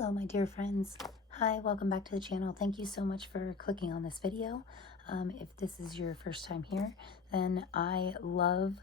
Hello, my dear friends. Hi, welcome back to the channel. Thank you so much for clicking on this video. If this is your first time here, then I love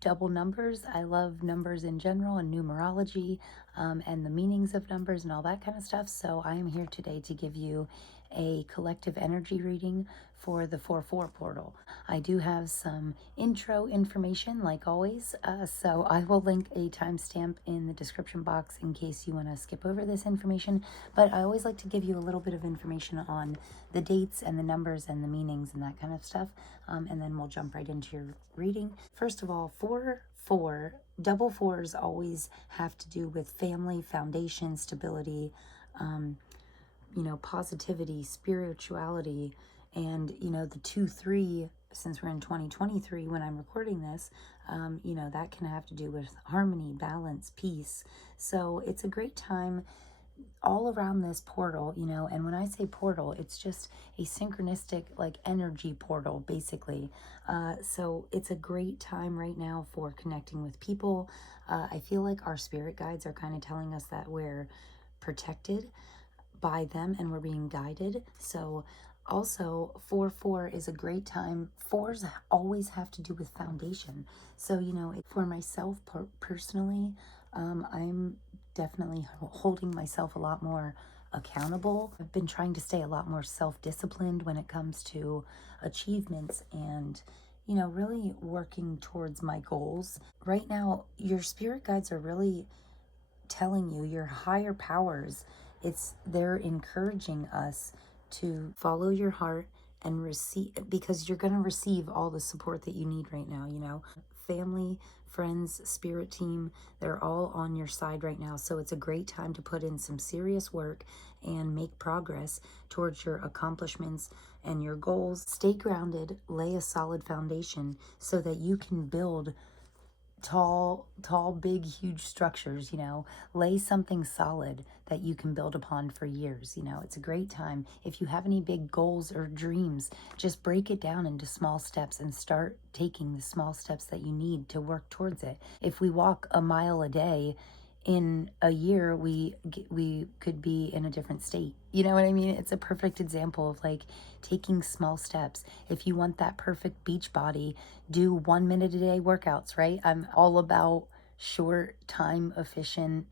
double numbers. I love numbers in general and numerology and the meanings of numbers and all that kind of stuff. So I am here today to give you a collective energy reading for the 4-4 portal. I do have some intro information like always, so I will link a timestamp in the description box in case you want to skip over this information, but I always like to give you a little bit of information on the dates and the numbers and the meanings and that kind of stuff, and then we'll jump right into your reading. First of all, 4-4, double fours always have to do with family, foundation, stability, positivity, spirituality, and, the 2-3, since we're in 2023 when I'm recording this, that can have to do with harmony, balance, peace. So it's a great time all around this portal, and when I say portal, it's just a synchronistic energy portal basically. So it's a great time right now for connecting with people. I feel like our spirit guides are kind of telling us that we're protected by them and we're being guided. So also 4-4 is a great time. Fours always have to do with foundation. So for myself personally, I'm definitely holding myself a lot more accountable. I've been trying to stay a lot more self-disciplined when it comes to achievements and really working towards my goals. Right now your spirit guides are really telling you, your higher powers, they're encouraging us to follow your heart and receive, because you're going to receive all the support that you need right now. Family, friends, spirit team, they're all on your side right now. So it's a great time to put in some serious work and make progress towards your accomplishments and your goals. Stay grounded, lay a solid foundation so that you can build tall, big, huge structures. Lay something solid that you can build upon for years. It's a great time. If you have any big goals or dreams, just break it down into small steps and start taking the small steps that you need to work towards it. If we walk a mile a day, in a year we could be in a different state. You know what I mean? It's a perfect example of taking small steps. If you want that perfect beach body, do 1 minute a day workouts, right? I'm all about short, time efficient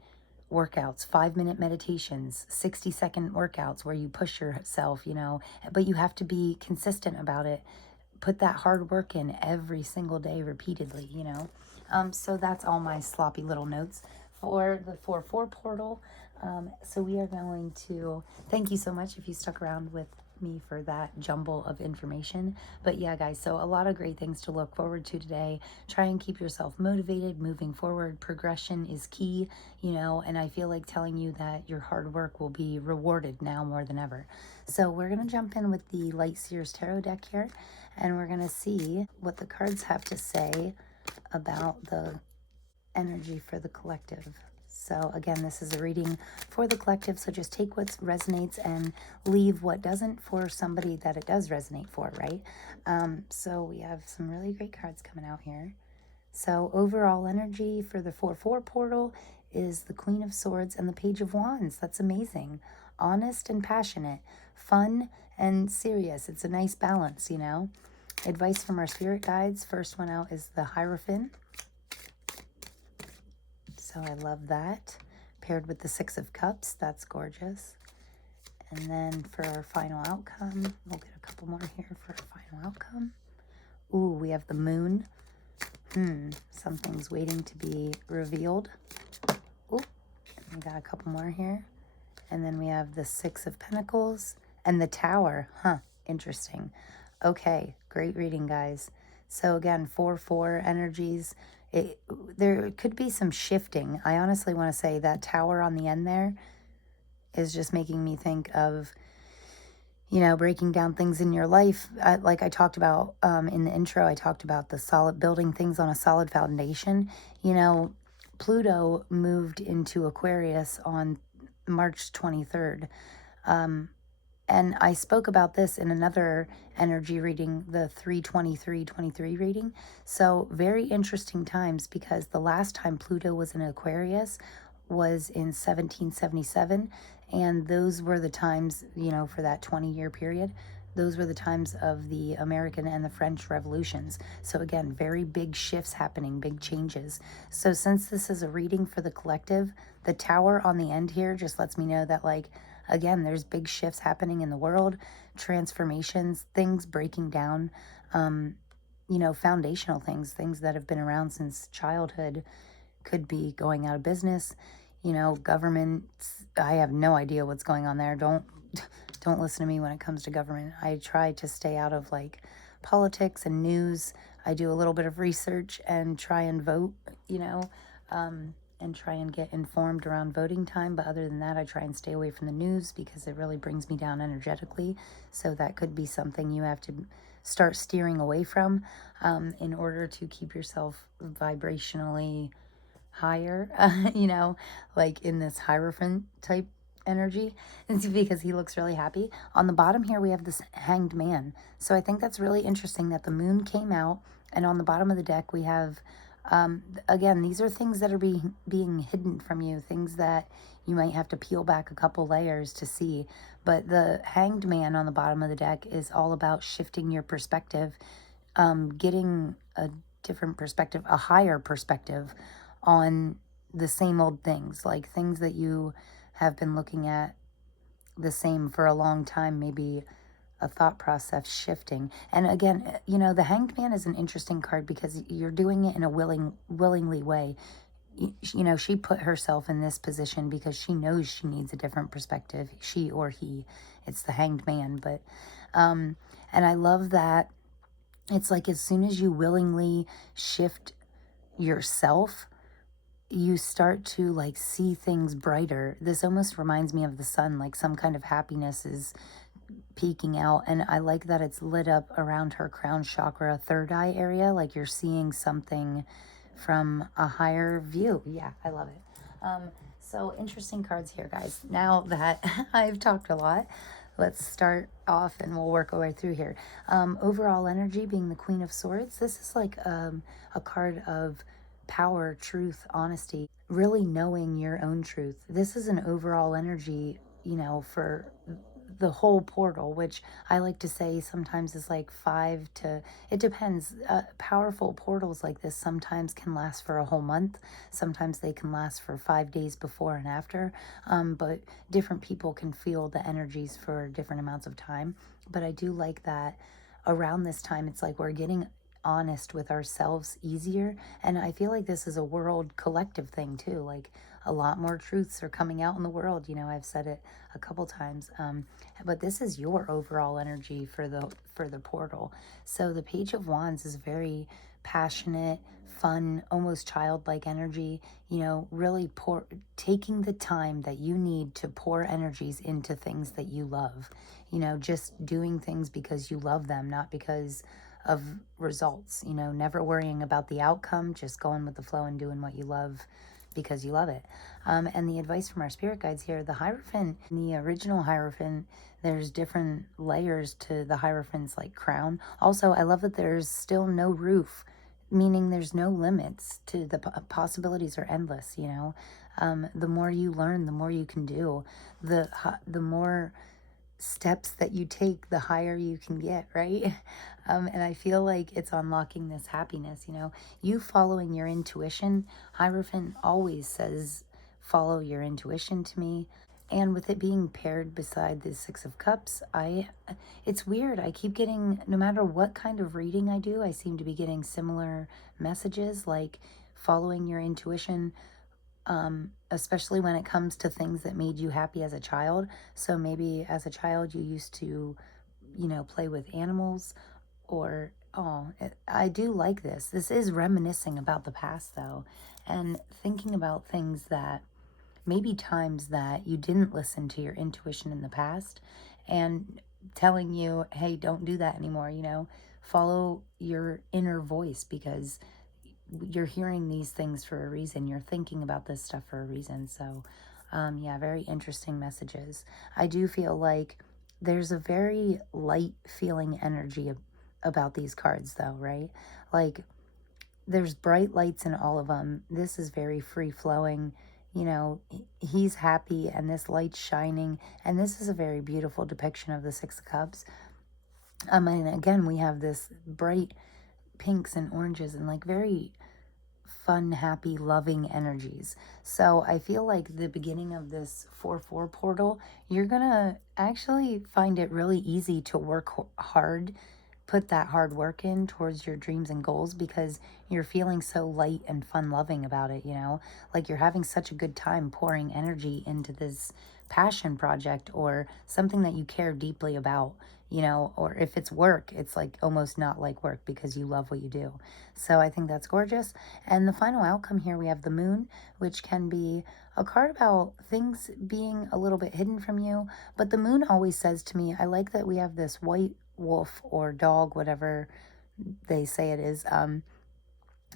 workouts, 5-minute meditations, 60-second workouts where you push yourself, but you have to be consistent about it. Put that hard work in every single day repeatedly. So that's all my sloppy little notes for the 4-4 portal. So we are going to, thank you so much if you stuck around with me for that jumble of information. But yeah, guys, so a lot of great things to look forward to today. Try and keep yourself motivated, moving forward. Progression is key, and I feel like telling you that your hard work will be rewarded now more than ever. So we're going to jump in with the Light Seers Tarot deck here, and we're going to see what the cards have to say about the energy for the collective. So again, this is a reading for the collective, so just take what resonates and leave what doesn't for somebody that it does resonate for, right? So we have some really great cards coming out here. So overall energy for the 4-4 portal is the Queen of Swords and the Page of Wands. That's amazing. Honest and passionate, fun and serious. It's a nice balance, Advice from our spirit guides. First one out is the Hierophant. So I love that. Paired with the 6 of Cups. That's gorgeous. And then for our final outcome, we'll get a couple more here for our final outcome. Ooh, we have the Moon. Something's waiting to be revealed. Ooh, we got a couple more here. And then we have the 6 of Pentacles and the Tower. Interesting. Okay, great reading, guys. So again, 4-4 energies. There could be some shifting. I honestly want to say that Tower on the end there is just making me think of, breaking down things in your life. Like I talked about in the intro, I talked about the solid, building things on a solid foundation. Pluto moved into Aquarius on March 23rd. And I spoke about this in another energy reading, the 3/23/23 reading. So very interesting times, because the last time Pluto was in Aquarius was in 1777, and those were the times, for that 20-year period. Those were the times of the American and the French revolutions. So, again, very big shifts happening, big changes. So, since this is a reading for the collective, the tower on the end here just lets me know that, like, again, there's big shifts happening in the world, transformations, things breaking down, foundational things, things that have been around since childhood could be going out of business. Governments, I have no idea what's going on there. Don't listen to me when it comes to government. I try to stay out of like politics and news. I do a little bit of research and try and vote, and try and get informed around voting time. But other than that, I try and stay away from the news because it really brings me down energetically. So that could be something you have to start steering away from, in order to keep yourself vibrationally higher, like in this Hierophant type energy. It's because he looks really happy. On the bottom here, we have this hanged man. So I think that's really interesting that the moon came out, and on the bottom of the deck, we have, again, these are things that are being hidden from you, things that you might have to peel back a couple layers to see. But the hanged man on the bottom of the deck is all about shifting your perspective, getting a different perspective, a higher perspective on the same old things, like things that you have been looking at the same for a long time, maybe a thought process shifting. And again, the hanged man is an interesting card because you're doing it in a willingly way. She put herself in this position because she knows she needs a different perspective, she or he. It's the hanged man. But and I love that it's like as soon as you willingly shift yourself, you start to like see things brighter. This almost reminds me of the sun, like some kind of happiness is peeking out. And I like that it's lit up around her crown chakra, third eye area, like you're seeing something from a higher view. Yeah, I love it. So interesting cards here, guys. Now that I've talked a lot, let's start off and we'll work our way through here. Overall energy being the Queen of Swords. This is like a card of power, truth, honesty, really knowing your own truth. This is an overall energy, for the whole portal, which I like to say sometimes is like it depends. Powerful portals like this sometimes can last for a whole month. Sometimes they can last for 5 days before and after. But different people can feel the energies for different amounts of time. But I do like that around this time, it's like we're getting honest with ourselves easier. And I feel like this is a world collective thing too. Like a lot more truths are coming out in the world. I've said it a couple times. But this is your overall energy for the portal. So the Page of Wands is very passionate, fun, almost childlike energy. Really taking the time that you need to pour energies into things that you love. Just doing things because you love them, not because of results. Never worrying about the outcome, just going with the flow and doing what you love because you love it. And the advice from our spirit guides here, the Hierophant, in the original Hierophant, there's different layers to the Hierophant's like crown. Also, I love that there's still no roof, meaning there's no limits to the possibilities are endless. The more you learn, the more you can do. The more steps that you take, the higher you can get, right? And I feel like it's unlocking this happiness, you following your intuition. Hierophant always says, follow your intuition to me. And with it being paired beside the Six of Cups, it's weird. I keep getting, no matter what kind of reading I do, I seem to be getting similar messages, like following your intuition, especially when it comes to things that made you happy as a child. So maybe as a child you used to, play with animals, or, I do like this. This is reminiscing about the past, though, and thinking about things that maybe times that you didn't listen to your intuition in the past and telling you, hey, don't do that anymore, follow your inner voice because you're hearing these things for a reason. You're thinking about this stuff for a reason. So, yeah, very interesting messages. I do feel like there's a very light feeling energy about these cards, though, right? Like, there's bright lights in all of them. This is very free flowing. you know, he's happy and this light's shining. And this is a very beautiful depiction of the Six of Cups. And again, we have this bright pinks and oranges and like very fun, happy, loving energies. So I feel like the beginning of this 4-4 portal, you're gonna actually find it really easy to work hard, put that hard work in towards your dreams and goals, because you're feeling so light and fun loving about it, you know? Like you're having such a good time pouring energy into this passion project or something that you care deeply about, you know? Or if it's work, it's like almost not like work because you love what you do. So I think that's gorgeous. And the final outcome here, we have the moon, which can be a card about things being a little bit hidden from you. But the moon always says to me, I like that we have this white wolf or dog, whatever they say it is.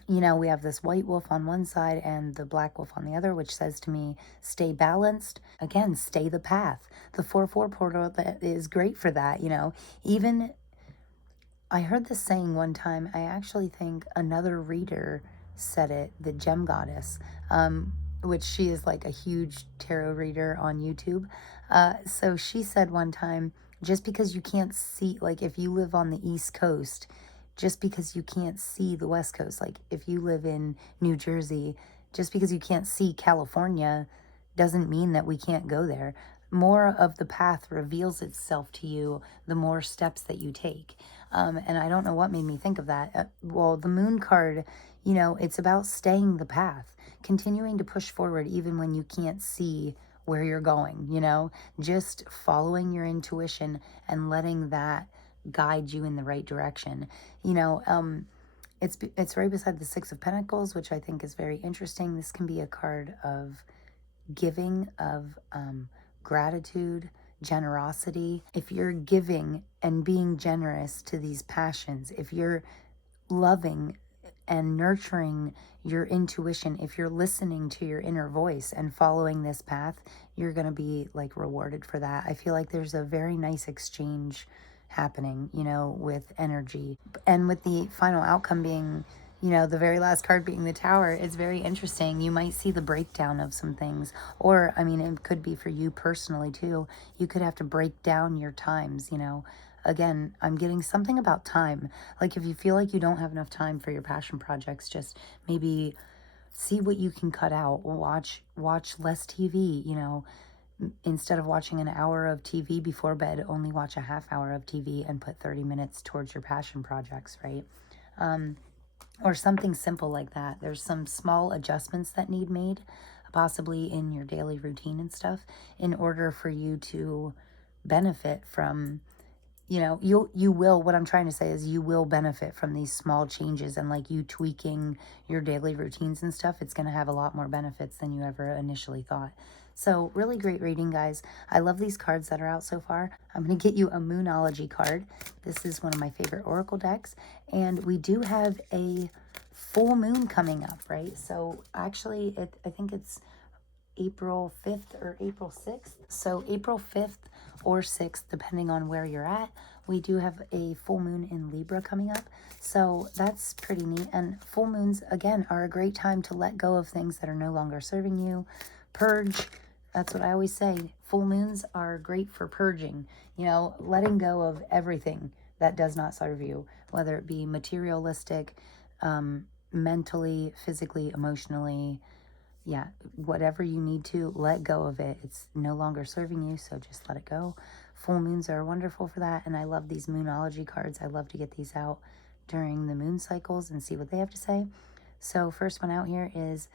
You know, we have this white wolf on one side and the black wolf on the other, which says to me, stay balanced. Again, stay the path. The 4-4 portal, that is great for that, you know. Even I heard this saying one time. I actually think another reader said it, the Gem Goddess, which she is like a huge tarot reader on YouTube. So she said one time, just because you can't see, like if you live on the East Coast, just because you can't see the West Coast, like if you live in New Jersey, just because you can't see California doesn't mean that we can't go there. More of the path reveals itself to you the more steps that you take. And I don't know what made me think of that. Well, the moon card, you know, it's about staying the path, continuing to push forward even when you can't see where you're going, you know, just following your intuition and letting that guide you in the right direction. You know, it's right beside the Six of Pentacles, which I think is very interesting. This can be a card of giving, of gratitude, generosity. If you're giving and being generous to these passions, if you're loving and nurturing your intuition, if you're listening to your inner voice and following this path, you're going to be like rewarded for that. I feel like there's a very nice exchange happening, you know, with energy. And with the final outcome being, you know, the very last card being the Tower, it's very interesting. You might see the breakdown of some things. Or, I mean, it could be for you personally too. You could have to break down your times, you know. Again, I'm getting something about time. Like if you feel like you don't have enough time for your passion projects, just maybe see what you can cut out. Watch less TV, you know. Instead of watching an hour of TV before bed, only watch a half hour of TV and put 30 minutes towards your passion projects, right? Or something simple like that. There's some small adjustments that need made, possibly in your daily routine and stuff, in order for you to benefit from, you know, you will, what I'm trying to say is you will benefit from these small changes, and like you tweaking your daily routines and stuff. It's going to have a lot more benefits than you ever initially thought. So really great reading, guys. I love these cards that are out so far. I'm going to get you a Moonology card. This is one of my favorite oracle decks, and we do have a full moon coming up, right? So actually, I think it's April 5th or April 6th. So April 5th or 6th, depending on where you're at, we do have a full moon in Libra coming up. So that's pretty neat. And full moons, again, are a great time to let go of things that are no longer serving you. Purge. That's what I always say. Full moons are great for purging, you know, letting go of everything that does not serve you, whether it be materialistic, mentally, physically, emotionally. Yeah, whatever you need to, let go of it. It's no longer serving you, so just let it go. Full moons are wonderful for that, and I love these Moonology cards. I love to get these out during the moon cycles and see what they have to say. So first one out here is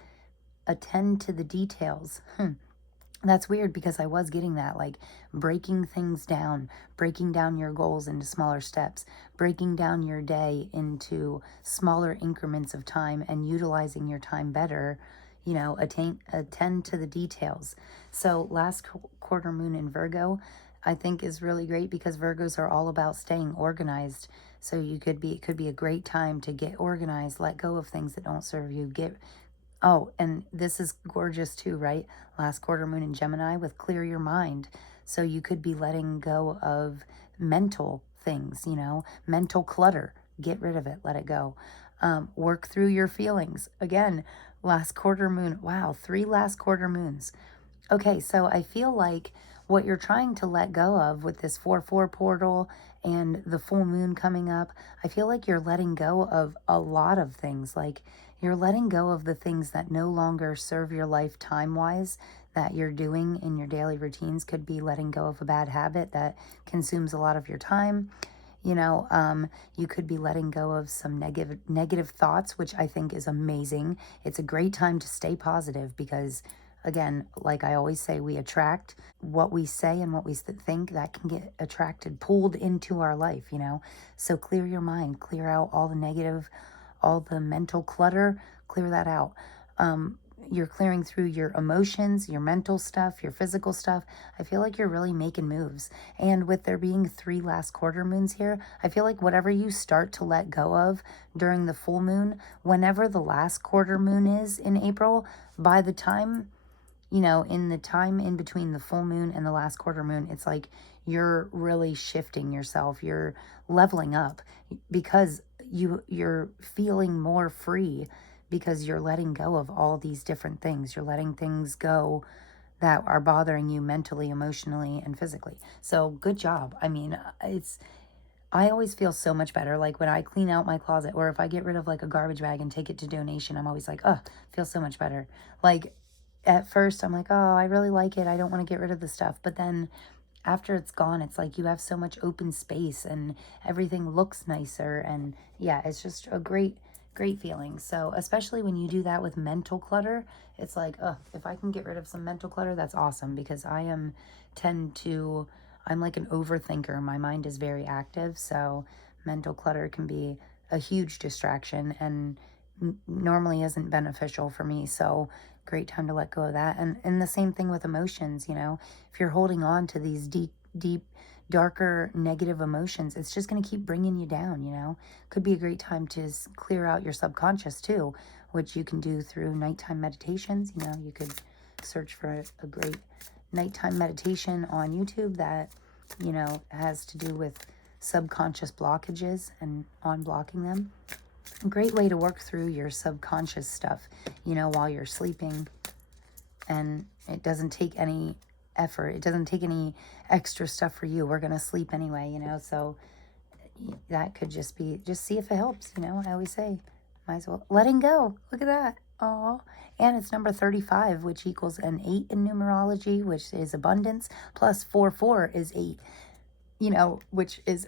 attend to the details. That's weird because I was getting that, like breaking things down, breaking down your goals into smaller steps, breaking down your day into smaller increments of time and utilizing your time better, you know, attend to the details. So last quarter moon in Virgo, I think is really great because Virgos are all about staying organized. So it could be a great time to get organized, let go of things that don't serve you, oh, and this is gorgeous too, right? Last quarter moon in Gemini with clear your mind. So you could be letting go of mental things, you know, mental clutter. Get rid of it. Let it go. Work through your feelings. Again, last quarter moon. Wow, 3 last quarter moons. Okay, so I feel like what you're trying to let go of with this 4-4 portal and the full moon coming up, I feel like you're letting go of a lot of things. Like you're letting go of the things that no longer serve your life time-wise that you're doing in your daily routines. Could be letting go of a bad habit that consumes a lot of your time. You could be letting go of some negative thoughts, which I think is amazing. It's a great time to stay positive because, again, like I always say, we attract what we say and what we think. That can get attracted, pulled into our life. So clear your mind, clear out all the negative, all the mental clutter, clear that out. You're clearing through your emotions, your mental stuff, your physical stuff. I feel like you're really making moves. And with there being 3 last quarter moons here, I feel like whatever you start to let go of during the full moon, whenever the last quarter moon is in April, by the time, in the time in between the full moon and the last quarter moon, it's like you're really shifting yourself. You're leveling up because you're feeling more free because you're letting go of all these different things. You're letting things go that are bothering you mentally, emotionally, and physically. So good job. I mean, I always feel so much better. Like when I clean out my closet or if I get rid of like a garbage bag and take it to donation, I'm always like, oh, feel so much better. Like at first I'm like, oh, I really like it. I don't want to get rid of the stuff. But then after it's gone, it's like you have so much open space and everything looks nicer. And yeah, it's just a great feeling. So especially when you do that with mental clutter, it's like, oh, if I can get rid of some mental clutter, that's awesome because I'm like an overthinker. My mind is very active. So mental clutter can be a huge distraction and normally isn't beneficial for me. So great time to let go of that. And the same thing with emotions. If you're holding on to these deep, darker, negative emotions, it's just going to keep bringing you down. Could be a great time to clear out your subconscious too, which you can do through nighttime meditations. You could search for a great nighttime meditation on YouTube that, has to do with subconscious blockages and unblocking them. A great way to work through your subconscious stuff, while you're sleeping. And it doesn't take any effort. It doesn't take any extra stuff for you. We're going to sleep anyway. So that could just see if it helps. I always say, might as well letting go. Look at that. Oh, and it's number 35, which equals an 8 in numerology, which is abundance, plus 4 is 8, which is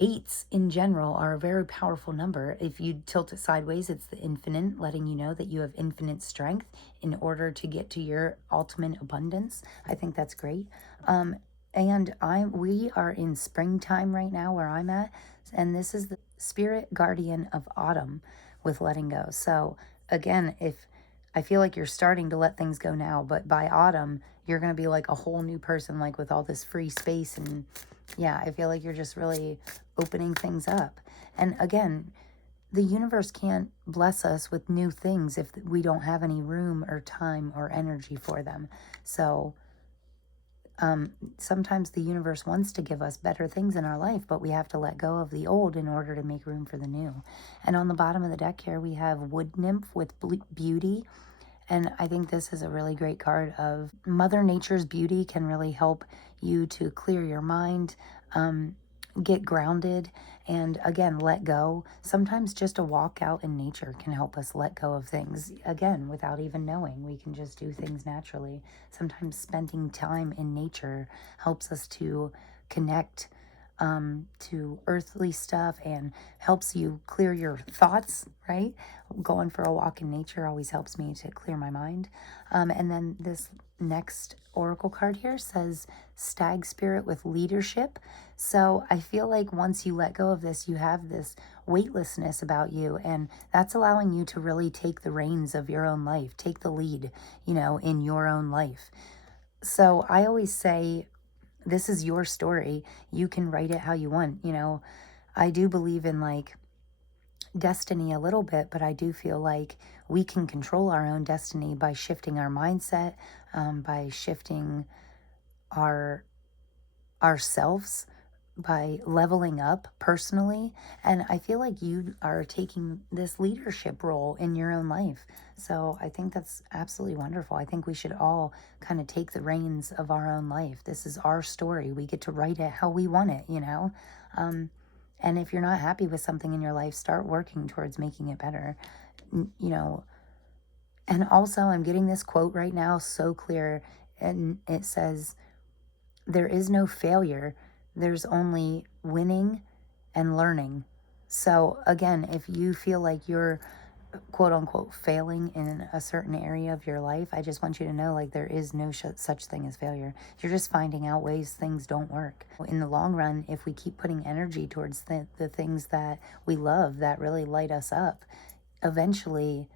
8s in general are a very powerful number. If you tilt it sideways, it's the infinite, letting you know that you have infinite strength in order to get to your ultimate abundance. I think that's great. And we are in springtime right now where I'm at, and this is the spirit guardian of autumn with letting go. So again, if I feel like you're starting to let things go now, but by autumn, you're going to be like a whole new person, like with all this free space. And yeah, I feel like you're just really opening things up. And again, the universe can't bless us with new things if we don't have any room or time or energy for them. So sometimes the universe wants to give us better things in our life, but we have to let go of the old in order to make room for the new. And on the bottom of the deck here, we have Wood Nymph with Beauty. And I think this is a really great card of Mother Nature's beauty can really help you to clear your mind, get grounded, and again, let go. Sometimes just a walk out in nature can help us let go of things, again, without even knowing. We can just do things naturally. Sometimes spending time in nature helps us to connect to earthly stuff and helps you clear your thoughts, right? Going for a walk in nature always helps me to clear my mind. And then this next oracle card here says Stag Spirit with Leadership. So I feel like once you let go of this, you have this weightlessness about you, and that's allowing you to really take the reins of your own life, take the lead, in your own life. So I always say, this is your story. You can write it how you want. I do believe in like destiny a little bit, but I do feel like we can control our own destiny by shifting our mindset, by shifting ourselves, by leveling up personally. And I feel like you are taking this leadership role in your own life. So I think that's absolutely wonderful. I think we should all kind of take the reins of our own life. This is our story. We get to write it how we want it, you know? And if you're not happy with something in your life, start working towards making it better. You know, and also I'm getting this quote right now so clear, and it says, there is no failure, there's only winning and learning. So, again, if you feel like you're quote unquote failing in a certain area of your life, I just want you to know like there is no such thing as failure. You're just finding out ways things don't work. In the long run, if we keep putting energy towards the things that we love, that really light us up, eventually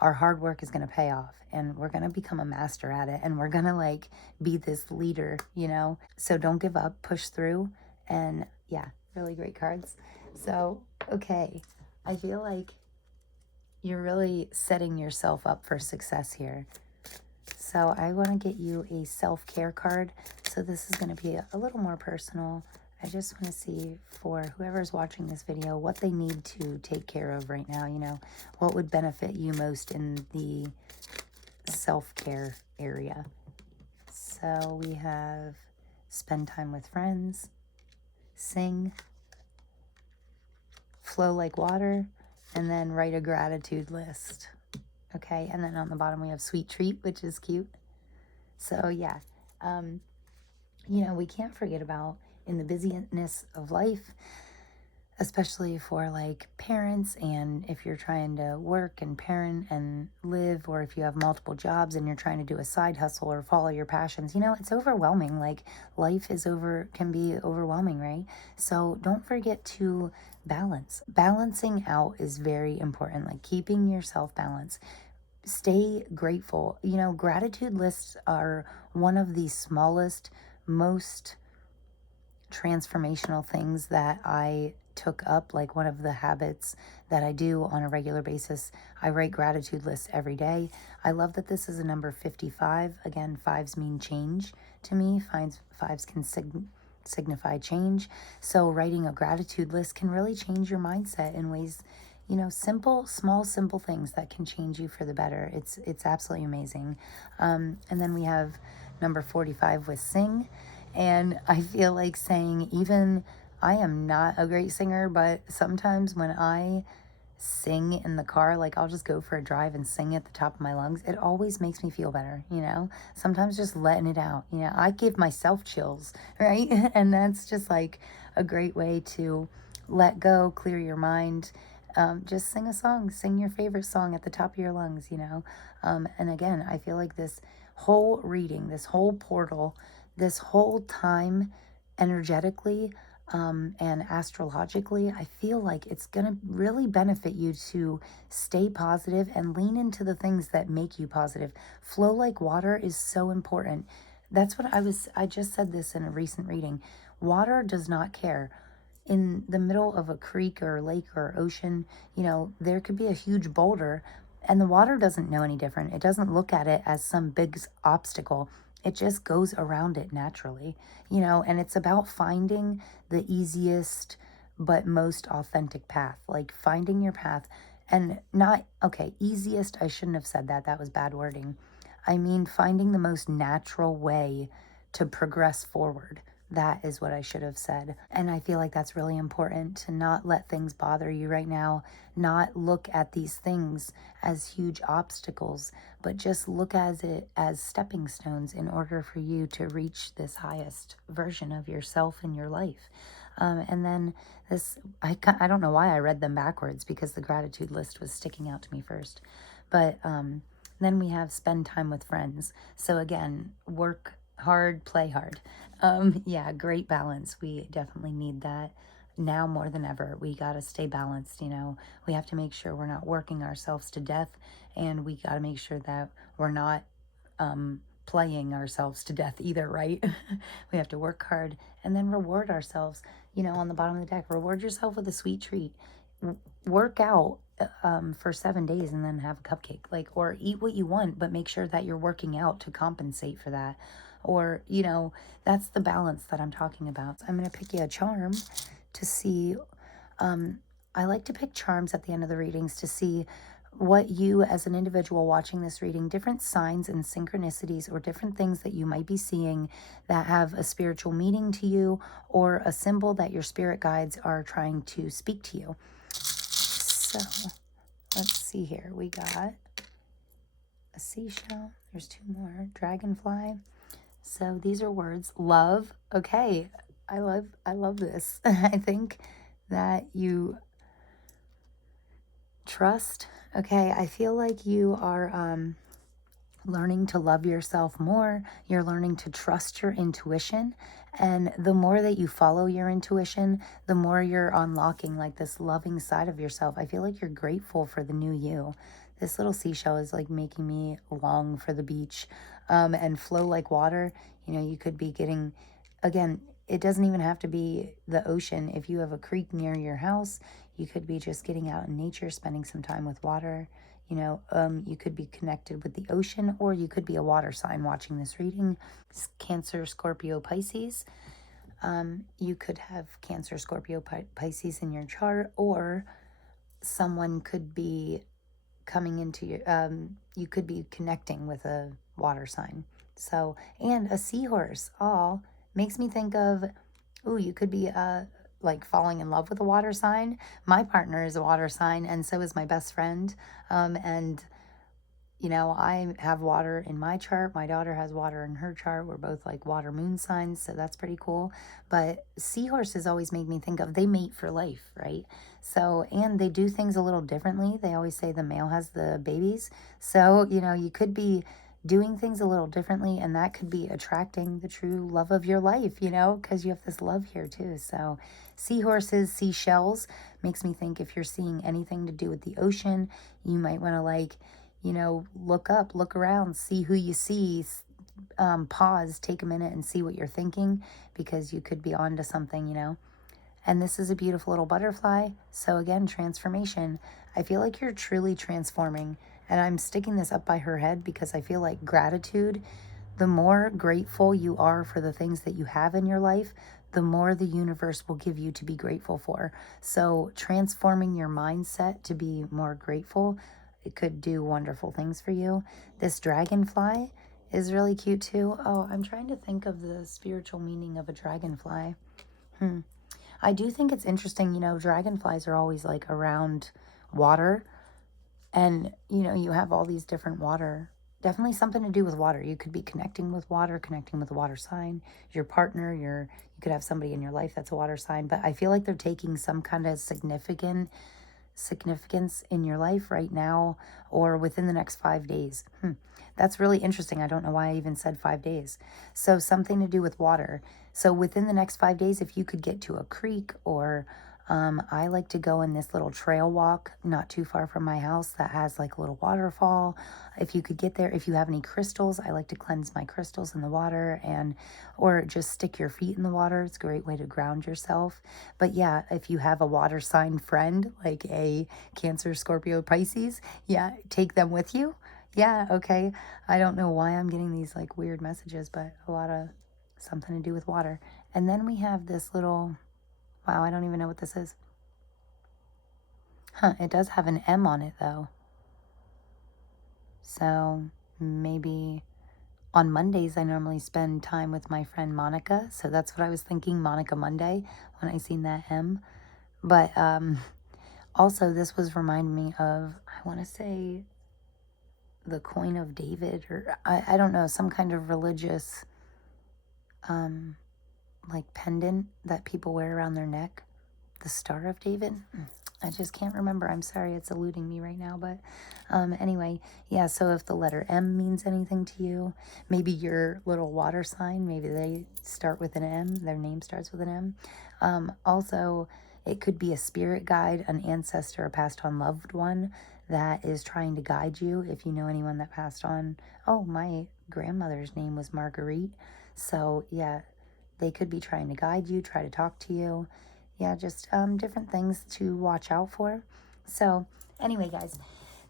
our hard work is going to pay off and we're going to become a master at it, and we're going to like be this leader, you know? So don't give up, push through. And yeah, really great cards. So, okay, I feel like you're really setting yourself up for success here. So I want to get you a self-care card. So this is going to be a little more personal. I just want to see for whoever's watching this video what they need to take care of right now, you know, what would benefit you most in the self-care area. So we have spend time with friends, sing, flow like water, and then write a gratitude list. Okay, and then on the bottom we have sweet treat, which is cute. So yeah, you know, we can't forget about in the busyness of life, especially for like parents, and if you're trying to work and parent and live, or if you have multiple jobs and you're trying to do a side hustle or follow your passions, you know, it's overwhelming. Like life can be overwhelming, right? So don't forget to balance. Balancing out is very important, like keeping yourself balanced. Stay grateful. You know, gratitude lists are one of the smallest, most transformational things that I took up. Like one of the habits that I do on a regular basis, I write gratitude lists every day. I love that this is a number 55. Again, fives mean change to me. Fives can signify change. So writing a gratitude list can really change your mindset in ways, you know, simple things that can change you for the better. It's absolutely amazing. And then we have number 45 with sing. And I feel like saying, even I am not a great singer, but sometimes when I sing in the car, like I'll just go for a drive and sing at the top of my lungs, it always makes me feel better, you know? Sometimes just letting it out, you know, I give myself chills, right? And that's just like a great way to let go, clear your mind. Just sing a song, sing your favorite song at the top of your lungs, you know? And again, I feel like this whole reading, this whole portal, this whole time energetically, and astrologically, I feel like it's going to really benefit you to stay positive and lean into the things that make you positive. Flow like water is so important. That's what I just said this in a recent reading. Water does not care. In the middle of a creek or lake or ocean, you know, there could be a huge boulder and the water doesn't know any different. It doesn't look at it as some big obstacle. It just goes around it naturally, you know, and it's about finding the easiest but most authentic path, like finding your path. And not, okay, easiest, I shouldn't have said that. That was bad wording. I mean, finding the most natural way to progress forward. That is what I should have said. And I feel like that's really important, to not let things bother you right now, not look at these things as huge obstacles, but just look at it as stepping stones in order for you to reach this highest version of yourself in your life. And then this, I don't know why I read them backwards, because the gratitude list was sticking out to me first. But then we have spend time with friends. So again, work hard, play hard. Yeah, great balance. We definitely need that now more than ever. We got to stay balanced, you know. We have to make sure we're not working ourselves to death, and we got to make sure that we're not playing ourselves to death either, right? We have to work hard and then reward ourselves, you know, on the bottom of the deck. Reward yourself with a sweet treat. Work out for 7 days and then have a cupcake, like, or eat what you want, but make sure that you're working out to compensate for that. or, you know, that's the balance that I'm talking about. I'm going to pick you a charm to see. I like to pick charms at the end of the readings to see what you, as an individual watching this reading, different signs and synchronicities or different things that you might be seeing that have a spiritual meaning to you, or a symbol that your spirit guides are trying to speak to you. So let's see here. We got a seashell. There's two more. Dragonfly. So these are words. Love. Okay. I love this. I think that you trust. Okay. I feel like you are learning to love yourself more. You're learning to trust your intuition. And the more that you follow your intuition, the more you're unlocking like this loving side of yourself. I feel like you're grateful for the new you. This little seashell is like making me long for the beach and flow like water. You know, you could be getting, again, it doesn't even have to be the ocean. If you have a creek near your house, you could be just getting out in nature, spending some time with water. You know, you could be connected with the ocean, or you could be a water sign watching this reading. Cancer, Scorpio, Pisces. You could have Cancer, Scorpio, Pisces in your chart, or someone could be coming into your, you could be connecting with a water sign. So, and a seahorse, all makes me think of, ooh, you could be like falling in love with a water sign. My partner is a water sign, and so is my best friend. And you know, I have water in my chart. My daughter has water in her chart. We're both like water moon signs, so that's pretty cool. But seahorses always make me think of, they mate for life, right? So, and they do things a little differently. They always say the male has the babies. So, you know, you could be doing things a little differently, and that could be attracting the true love of your life, you know, because you have this love here too. So, seahorses, seashells makes me think if you're seeing anything to do with the ocean, you might want to like, you know, look up, look around, see who you see, pause, take a minute and see what you're thinking, because you could be onto something, you know. And this is a beautiful little butterfly. So again, transformation. I feel like you're truly transforming. And I'm sticking this up by her head because I feel like gratitude, the more grateful you are for the things that you have in your life, the more the universe will give you to be grateful for. So transforming your mindset to be more grateful, it could do wonderful things for you. This dragonfly is really cute too. Oh, I'm trying to think of the spiritual meaning of a dragonfly. I do think it's interesting, you know, dragonflies are always like around water, and, you know, you have all these different water, definitely something to do with water. You could be connecting with water, connecting with a water sign, your partner, you could have somebody in your life that's a water sign, but I feel like they're taking some kind of significance in your life right now or within the next 5 days. That's really interesting. I don't know why I even said 5 days. So something to do with water. So within the next 5 days, if you could get to a creek, or I like to go in this little trail walk not too far from my house that has like a little waterfall. If you could get there, if you have any crystals, I like to cleanse my crystals in the water, and or just stick your feet in the water. It's a great way to ground yourself. But yeah, if you have a water sign friend like a Cancer, Scorpio, Pisces, yeah, take them with you. Yeah, okay. I don't know why I'm getting these like weird messages, but a lot of something to do with water. And then we have this little, wow, I don't even know what this is. Huh, it does have an M on it though. So maybe on Mondays, I normally spend time with my friend Monica. So that's what I was thinking, Monica Monday, when I seen that M. But also, this was reminding me of, I want to say, the coin of David, or I don't know, some kind of religious like pendant that people wear around their neck. The Star of David. I just can't remember. I'm sorry, it's eluding me right now. But anyway, yeah, so if the letter M means anything to you, maybe your little water sign, maybe they start with an M, their name starts with an M. Also, it could be a spirit guide, an ancestor, a passed on loved one that is trying to guide you. If you know anyone that passed on, oh, my grandmother's name was Marguerite. So yeah, they could be trying to guide you, try to talk to you. Yeah, just different things to watch out for. So anyway, guys,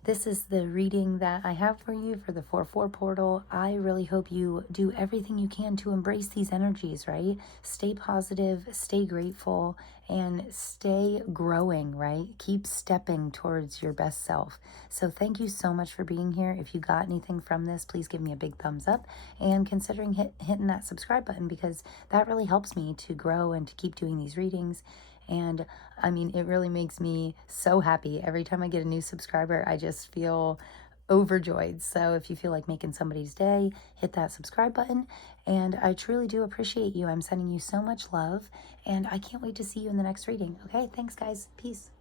this is the reading that I have for you for the 4/4 portal. I really hope you do everything you can to embrace these energies, right? Stay positive, stay grateful, and stay growing, right? Keep stepping towards your best self. So thank you so much for being here. If you got anything from this, please give me a big thumbs up and considering hitting that subscribe button, because that really helps me to grow and to keep doing these readings. And I mean, it really makes me so happy. Every time I get a new subscriber, I just feel overjoyed. So if you feel like making somebody's day, hit that subscribe button. And I truly do appreciate you. I'm sending you so much love, and I can't wait to see you in the next reading. Okay, thanks, guys. Peace.